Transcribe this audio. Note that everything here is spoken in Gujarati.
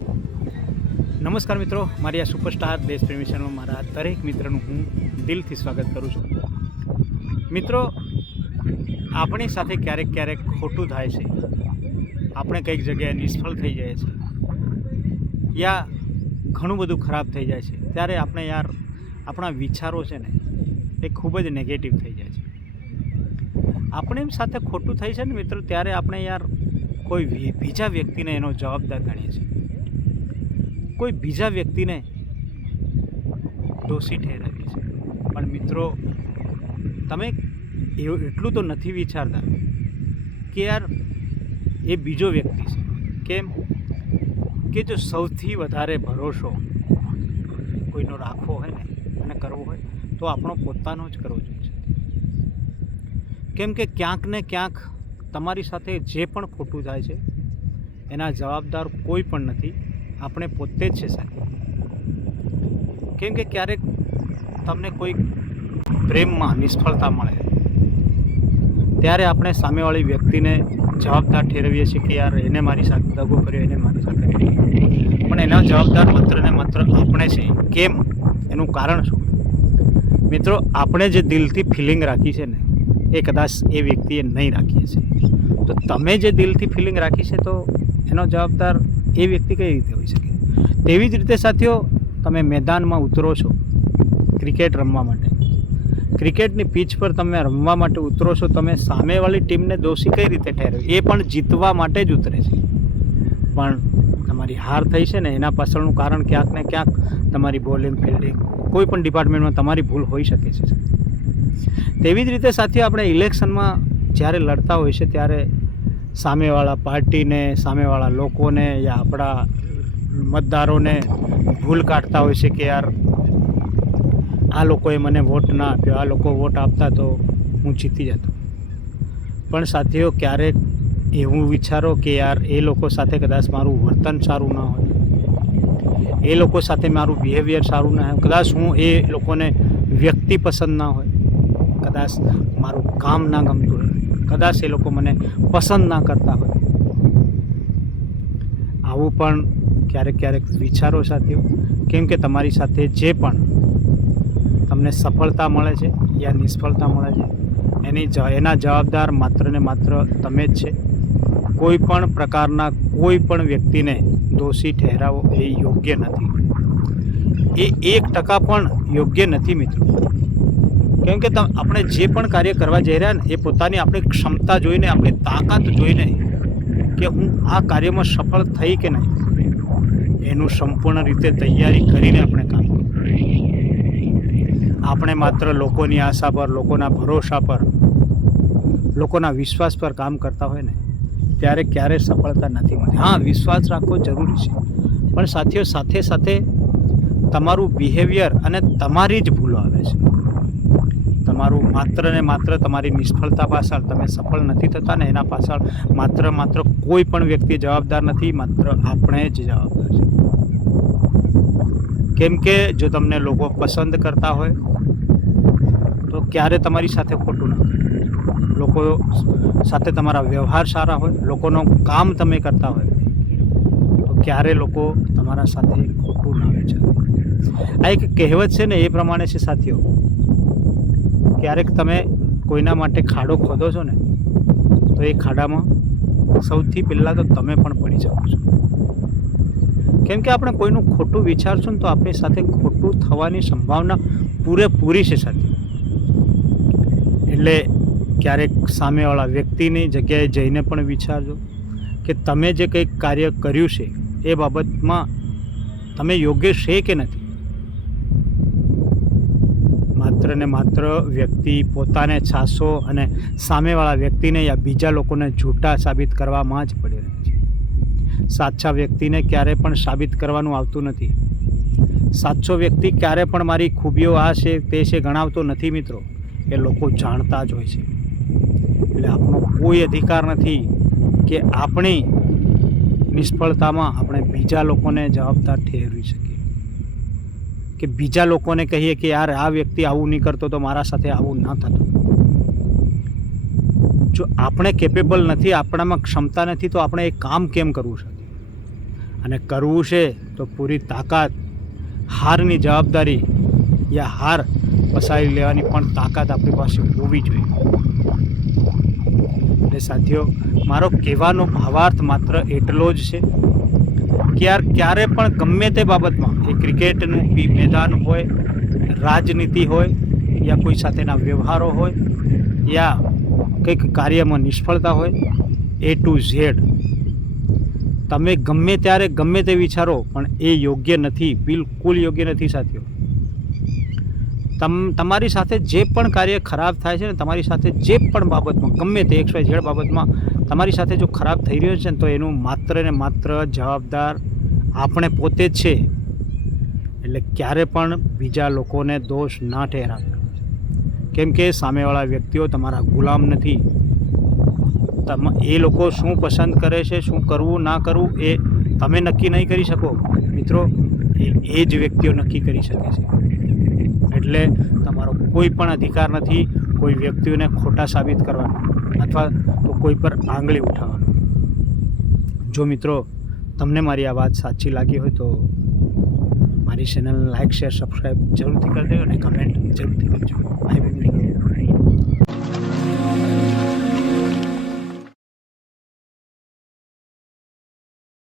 નમસ્કાર મિત્રો, મારી આ સુપરસ્ટાર દેશપ્રેમી ચેનલમાં મારા દરેક મિત્રનું હું દિલથી સ્વાગત કરું છું. મિત્રો, આપણી સાથે ક્યારેક ખોટું થાય છે, આપણે કંઈક જગ્યાએ નિષ્ફળ થઈ જાય છે યા ઘણું બધું ખરાબ થઈ જાય છે, ત્યારે આપણે આપણા વિચારો છે ને એ ખૂબ જ નેગેટિવ થઈ જાય છે. આપણે એમ સાથે ખોટું થાય છે ને મિત્રો, ત્યારે આપણે કોઈ બીજા વ્યક્તિને એનો જવાબદાર ગણીએ છીએ, કોઈ બીજા વ્યક્તિને દોષી ઠેરવીએ છીએ. પણ મિત્રો, તમે એટલું તો નથી વિચારતા કે એ બીજો વ્યક્તિ છે. કેમ કે જો સૌથી વધારે ભરોસો કોઈનો રાખવો હોય ને અને કરવો હોય તો આપણો પોતાનો જ કરવો જોઈએ. કેમ કે ક્યાંક ને ક્યાંક તમારી સાથે જે પણ ખોટું થાય છે એના જવાબદાર કોઈ પણ નથી, આપણે પોતે જ છે સાહેબ. કેમ કે ક્યારેક તમને કોઈ પ્રેમમાં નિષ્ફળતા મળે ત્યારે આપણે સામેવાળી વ્યક્તિને જવાબદાર ઠેરવીએ છીએ કે એને મારી સાથે દગો કર્યો, એને મારી સાથે, પણ એના જવાબદાર માત્ર ને માત્ર આપણે છે. કેમ? એનું કારણ શું? મિત્રો, આપણે જે દિલથી ફિલિંગ રાખી છે ને એ કદાચ એ વ્યક્તિએ નહીં રાખી છે. તો તમે જે દિલથી ફિલિંગ રાખી છે તો એનો જવાબદાર એ વ્યક્તિ કઈ રીતે હોઈ શકે? તેવી જ રીતે સાથીઓ, તમે મેદાનમાં ઉતરો છો ક્રિકેટ રમવા માટે, ક્રિકેટની પિચ પર તમે રમવા માટે ઉતરો છો, તમે સામેવાળી ટીમને દોષી કઈ રીતે ઠેરવી? એ પણ જીતવા માટે જ ઉતરે છે, પણ તમારી હાર થઈ છે ને એના પાછળનું કારણ ક્યાંક ને ક્યાંક તમારી બોલિંગ, ફિલ્ડિંગ, કોઈ પણ ડિપાર્ટમેન્ટમાં તમારી ભૂલ હોઈ શકે છે. તેવી જ રીતે સાથીઓ, આપણે ઇલેક્શનમાં જ્યારે લડતા હોય છે ત્યારે સામેવાળા પાર્ટીને, સામેવાળા લોકોને યા આપણા મતદારોને ભૂલ કાઢતા હોય છે કે આ લોકોએ મને વોટ ના આપ્યો, આ લોકો વોટ આપતા તો હું જીતી જતો. પણ સાથીઓ, ક્યારેક એવું વિચારો કે એ લોકો સાથે કદાચ મારું વર્તન સારું ના હોય, એ લોકો સાથે મારું બિહેવિયર સારું ના હોય, કદાચ હું એ લોકોને વ્યક્તિ પસંદ ના હોય, કદાચ મારું કામ ના ગમતું હોય, કદાચ એ લોકો મને પસંદ ના કરતા હોય. આવું પણ ક્યારેક વિચારો સાથીઓ. કેમ કે તમારી સાથે જે પણ તમને સફળતા મળે છે યા નિષ્ફળતા મળે છે એના જવાબદાર માત્ર ને માત્ર તમે જ છે. કોઈ પણ પ્રકારના કોઈ પણ વ્યક્તિને દોષી ઠેરાવો એ યોગ્ય નથી, એ 1% પણ યોગ્ય નથી મિત્રો. કેમ કે આપણે જે પણ કાર્ય કરવા જઈ રહ્યા ને એ પોતાની આપણી ક્ષમતા જોઈને, આપણી તાકાત જોઈને કે હું આ કાર્યમાં સફળ થઈ કે નહીં, એનું સંપૂર્ણ રીતે તૈયારી કરીને આપણે કામ કરવું. આપણે માત્ર લોકોની આશા પર, લોકોના ભરોસા પર, લોકોના વિશ્વાસ પર કામ કરતા હોય ને ત્યારે ક્યારેય સફળતા નથી મળતી. હા, વિશ્વાસ રાખવો જરૂરી છે, પણ સાથીઓ સાથે તમારું બિહેવિયર અને તમારી જ ભૂલો આવે છે. તમારું માત્ર ને માત્ર તમારી નિષ્ફળતા પાછળ તમે સફળ નથી થતા ને એના પાછળ માત્ર કોઈ પણ વ્યક્તિ જવાબદાર નથી, માત્ર આપણે જ જવાબદાર છે. કેમ કે જો તમને લોકો પસંદ કરતા હોય તો ક્યારે તમારી સાથે ખોટું ના કરે, લોકો સાથે તમારા વ્યવહાર સારા હોય, લોકોનું કામ તમે કરતા હોય તો ક્યારે લોકો તમારા સાથે ખોટું ના વિચારે. આ એક કહેવત છે ને એ પ્રમાણે છે સાથીઓ. ક્યારેક તમે કોઈના માટે ખાડો ખોદો છો ને તો એ ખાડામાં સૌથી પહેલાં તો તમે પણ પડી શકો છો. કેમ કે આપણે કોઈનું ખોટું વિચારશું ને તો આપણી સાથે ખોટું થવાની સંભાવના પૂરેપૂરી છે સાથીઓ. એટલે ક્યારેક સામેવાળા વ્યક્તિની જગ્યાએ જઈને પણ વિચારજો કે તમે જે કંઈક કાર્ય કર્યું છે એ બાબતમાં તમે યોગ્ય છે કે નથી. માત્ર ને માત્ર વ્યક્તિ પોતાને છાસો અને સામેવાળા વ્યક્તિને યા બીજા લોકોને જૂઠા સાબિત કરવામાં જ પડી રહે છે. સાચા વ્યક્તિને ક્યારે પણ સાબિત કરવાનું આવતું નથી. સાચો વ્યક્તિ ક્યારે પણ મારી ખૂબીઓ આ છે તે છે ગણાવતો નથી મિત્રો, એ લોકો જાણતા જ હોય છે. એટલે આપણો કોઈ અધિકાર નથી કે આપણી નિષ્ફળતામાં આપણે બીજા લોકોને જવાબદાર ઠેરવી શકીએ, કે બીજા લોકોને કહીએ કે આ વ્યક્તિ આવું નહીં કરતો તો મારા સાથે આવું ના થતું. જો આપણે કેપેબલ નથી, આપણામાં ક્ષમતા નથી તો આપણે એ કામ કેમ કરવું છે? અને કરવું છે તો પૂરી તાકાત, હારની જવાબદારી યા હાર પસારી લેવાની પણ તાકાત આપણી પાસે હોવી જોઈએ. એટલે સાથીઓ, મારો કહેવાનો ભાવાર્થ માત્ર એટલો જ છે કે યાર ક્યારે પણ ગમે તે બાબતમાં, એ ક્રિકેટનું મેદાન હોય, રાજનીતિ હોય, યા કોઈ સાથેના વ્યવહારો હોય, યા કંઈક કાર્યમાં નિષ્ફળતા હોય, A to Z તમે ગમે ત્યારે ગમે તે વિચારો, પણ એ યોગ્ય નથી, બિલકુલ યોગ્ય નથી સાથીઓ. તમારી સાથે જે પણ કાર્ય ખરાબ થાય છે ને, તમારી સાથે જે પણ બાબતમાં ગમે તે XYZ બાબતમાં તમારી સાથે જો ખરાબ થઈ રહ્યો છે ને, તો એનું માત્ર ને માત્ર જવાબદાર આપણે પોતે જ છે. એટલે ક્યારે પણ બીજા લોકોને દોષ ના ઠેરાવતા, કેમ કે સામેવાળા વ્યક્તિઓ તમારા ગુલામ નથી. એ લોકો શું પસંદ કરે છે, શું કરવું ના કરવું, એ તમે નક્કી નહીં કરી શકો મિત્રો, એ જ વ્યક્તિઓ નક્કી કરી શકે છે. એટલે તમારો કોઈ પણ અધિકાર નથી કોઈ વ્યક્તિઓને ખોટા સાબિત કરવાનો અથવા તો કોઈ પર આંગળી ઉઠાવવાનો. જો મિત્રો તમને મારી આ વાત સાચી લાગી હોય તો મારી ચેનલને લાઇક, શેર, સબસ્ક્રાઈબ જરૂરથી કરી દેજો અને કમેન્ટ જરૂરથી કરજો.